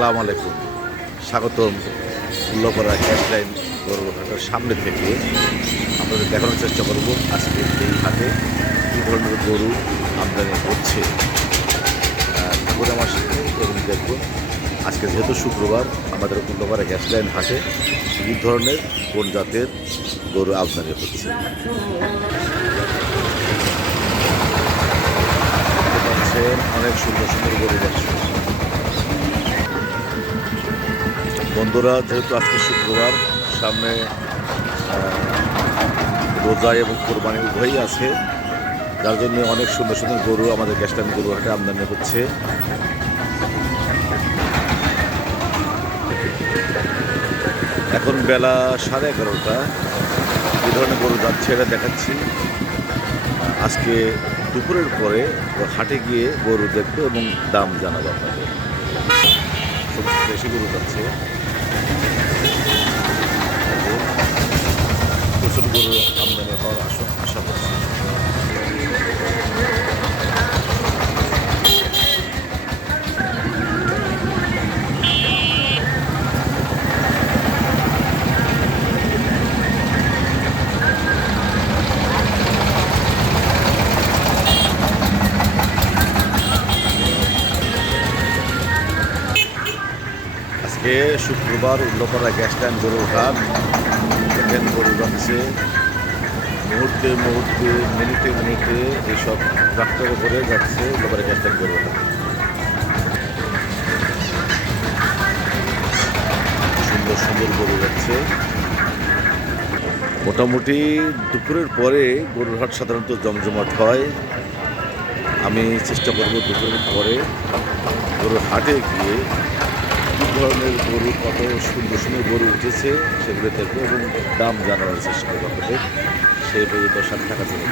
আসসালামু আলাইকুম, স্বাগতম। উল্লাপাড়া গ্যাস লাইন গরুর সামনে থেকে আপনাদের দেখানোর চেষ্টা করব আজকে এই হাটে কী ধরনের গরু আমদানি হচ্ছে ঠাকুর আমার সাথে। এবং দেখুন আজকে যেহেতু শুক্রবার, আমাদের উল্লাপাড়া গ্যাস লাইন হাটে কী ধরনের কোন জাতের গরু আমদানি হচ্ছে। অনেক সুন্দর সুন্দর গরু যাচ্ছে বন্ধুরা। যেহেতু আজকে শুক্রবার, সামনে রোজা এবং কোরবানি উভয়ই আছে, যার জন্য অনেক সুন্দর সুন্দর গরু আমাদের গ্যাসলাইন গরু হাটে আমদানি হচ্ছে। এখন বেলা 11:30। কী ধরনের গরু যাচ্ছে এটা দেখাচ্ছি। আজকে দুপুরের পরে হাটে গিয়ে গরু দেখবো এবং দাম জানাবো আপনাদের। সবচেয়ে বেশি গরু যাচ্ছে, প্রচুর গরু আমদানি হওয়ার আশা করছি। আজকে শুক্রবার, উল্লাপাড়া গ্যাস লাইন গরুর হাট। দেখেন গরু যাচ্ছে মুহূর্তে মুহূর্তে, মিনিটে মিনিটে এইসব ট্রাক্টরে করে যাচ্ছে উল্লাপাড়া গ্যাস লাইন গরুর হাট। সুন্দর সুন্দর গরু যাচ্ছে। মোটামুটি দুপুরের পরে গরুর হাট সাধারণত জমজমাট হয়। আমি চেষ্টা করব দুপুরের পরে গরুর হাটে গিয়ে কী ধরনের গরু, কত সুন্দর সুন্দর গরু উঠেছে সেগুলো দেখবো এবং দাম জানানোর চেষ্টা করবো আপনাদের। সেই পর্যন্ত সাথে থাকার জন্য